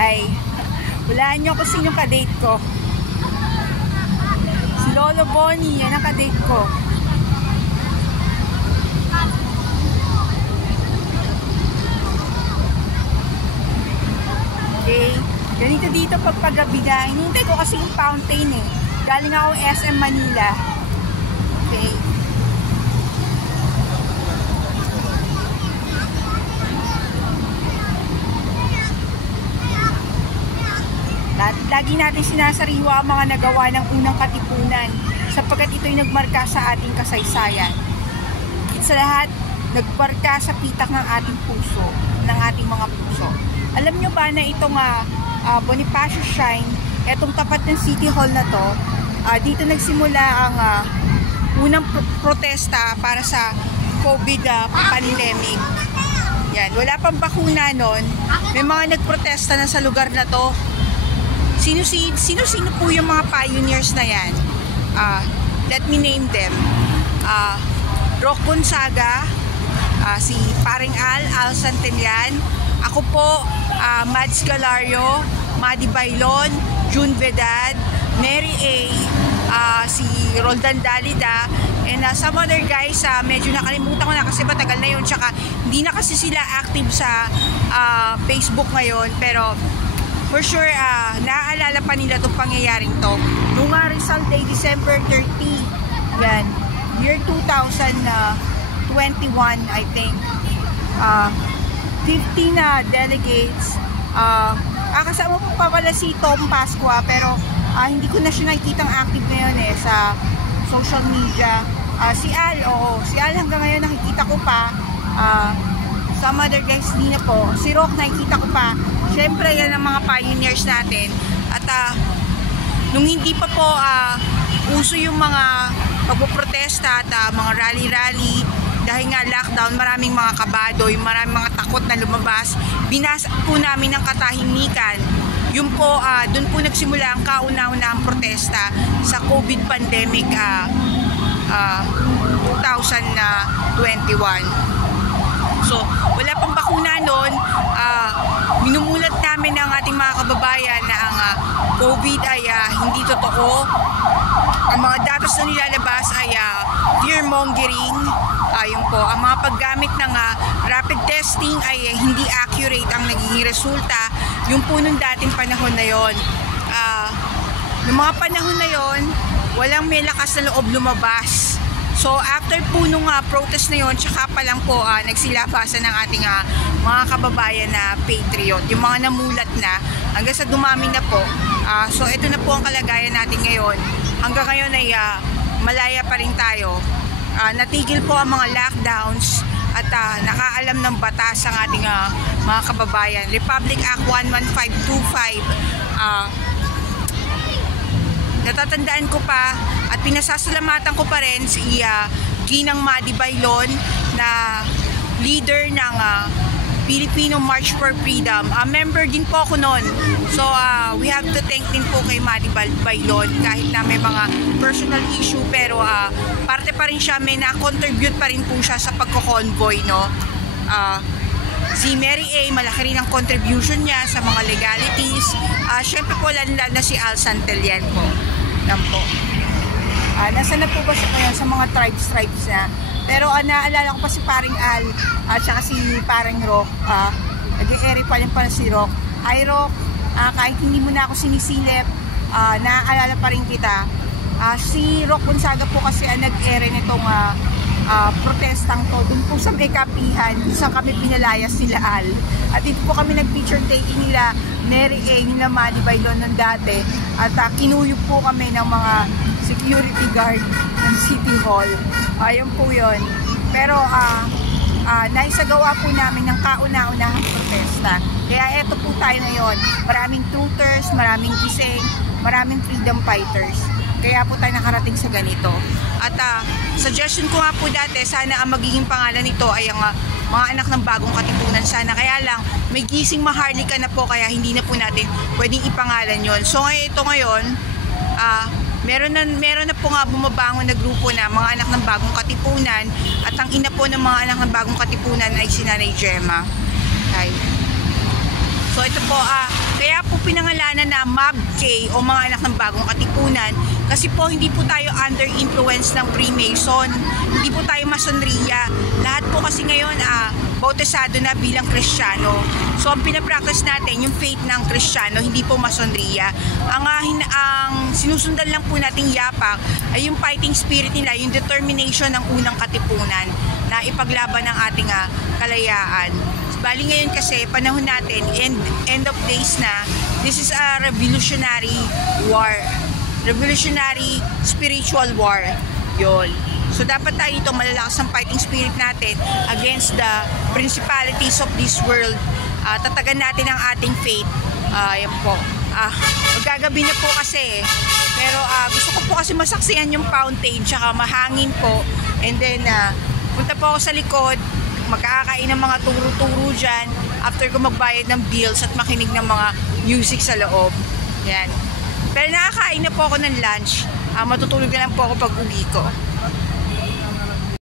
Ay, hulaan nyo kung sino ka-date ko. Si Lolo Bonnie, yan ang ka-date ko. Okay, ganito dito pagpagabi na. Hinihintay ko kasi yung fountain eh. Galing ako SM Manila. Okay. Lagi natin sinasariwa ang mga nagawa ng unang katipunan sapagkat ito'y nagmarka sa ating kasaysayan. Higit sa lahat, nagmarka sa pitak ng ating puso, ng ating mga puso. Alam nyo ba na itong Bonifacio Shrine, itong tapat ng City Hall na to, dito nagsimula ang unang protesta para sa COVID pandemic. Yan, wala pang bakuna nun, may mga nagprotesta na sa lugar na to. Sino po yung mga pioneers na yan? Let me name them. Rock Gonzaga, si Paring Al Santillan, ako po, Mads Galario, Madi Bailon, June Vedad, Mary A, si Roldan Dalida, and some other guys, medyo nakalimutan ko na kasi matagal na yun, tsaka hindi na kasi sila active sa Facebook ngayon, pero for sure, naaalala pa nila itong pangyayaring to. Nung Rizal Day, December 30, yan, year 2021, I think, 15 delegates. Kasama po pa pala si Tom Pasqua, pero hindi ko na siya nakikitang active ngayon sa social media. Si Al, si Al hanggang ngayon nakikita ko pa. Some other guys din na po. Si Rock nakikita ko pa. Siyempre yan ang mga pioneers natin. At nung hindi pa po uso yung mga pagpoprotesta at mga rally-rally, dahil nga lockdown, maraming mga kabadoy, maraming mga takot na lumabas, binasa po namin ng katahimikan. Yun po, doon po nagsimula ang kauna-unahang protesta sa COVID pandemic 2021. So, wala pang bakuna noon. Minumulat namin ng ating mga kababayan na ang COVID ay hindi totoo. Ang mga datos na nilalabas ay fear-mongering. Yun po, ang mga paggamit ng rapid testing ay hindi accurate ang nagiging resulta. Yung po nung dating panahon na yon. Noong mga panahon na yon, walang may lakas na loob lumabas. So after po nung protest na yon, tsaka pa lang po nagsilabasan ng ating mga kababayan na patriot, yung mga namulat na hanggang sa dumami na po. So ito na po ang kalagayan natin ngayon. Hanggang ngayon ay malaya pa rin tayo. Natigil po ang mga lockdowns at nakaalam ng batas ang ating mga kababayan. Republic Act 11525, natatandaan ko pa at pinasasalamatan ko pa rin si Ginang Madi Bailon na leader ng Filipino March for Freedom. Member din po ako noon. So we have to thank din po kay Madi Bailon kahit na may mga personal issue, pero parte pa rin siya, may na-contribute pa rin po siya sa pagko-convoy, no? Si Mary A, malaki rin ang contribution niya sa mga legalities. Syempre po lalo na si Al Santillan po. Yan po. Nasa na po ba siya ngayon sa mga tribes na? Pero naalala ko pa si Paring Al at saka si Paring Rock. Nag-e-eri pa rin pala si Rock. Hi Rock, kahit hindi mo na ako sinisilip, naaalala pa rin kita. Si Rock Gonzaga po kasi nag-eri nitong protestang to, dun po sa may kapihan, sa kami pinalayas nila Al. At dito po kami nag-picture taking nila Mary A, nila Madi Bailon ng dati. At kinuyog po kami ng mga security guard ng City Hall. Ayun po yun. Pero naisagawa po namin ng kauna-unahang protesta. Kaya eto po tayo ngayon. Maraming truthers, maraming gising, maraming freedom fighters. Kaya po tayo nakarating sa ganito. At suggestion ko nga po dati, sana ang magiging pangalan nito ay ang mga anak ng bagong katipunan. Sana, kaya lang may gising Maharlika na po, kaya hindi na po natin pwedeng ipangalan yon. So ngayon, meron na po nga bumabangon na grupo na mga anak ng bagong katipunan, at ang ina po ng mga anak ng bagong katipunan ay si Nanay Gemma. Okay. So ito po, kaya pinangalanan na MABK o mga anak ng bagong katipunan kasi po hindi po tayo under influence ng Freemason, hindi po tayo Masonria. Lahat po kasi ngayon bautisado na bilang Kristiyano. So ang pinapractice natin yung faith ng Kristiyano, hindi po Masonria. Ang sinusundan lang po nating yapak ay yung fighting spirit nila, yung determination ng unang katipunan na ipaglaban ng ating kalayaan. Bali ngayon kasi panahon natin, end of days na, this is a revolutionary war. Revolutionary spiritual war. Yun. So dapat tayo dito malalakas ang fighting spirit natin against the principalities of this world. Tatagan natin ang ating faith. Yan po. Magagabi na po kasi. Pero gusto ko po kasi masaksihan yung fountain tsaka mahangin po. And then punta po ako sa likod, magkakain ng mga turo-turo dyan after ko magbayad ng bills at makinig ng mga music sa loob. Yan. Pero nakakain na po ako ng lunch. Matutulog na lang po ako pag uwi ko.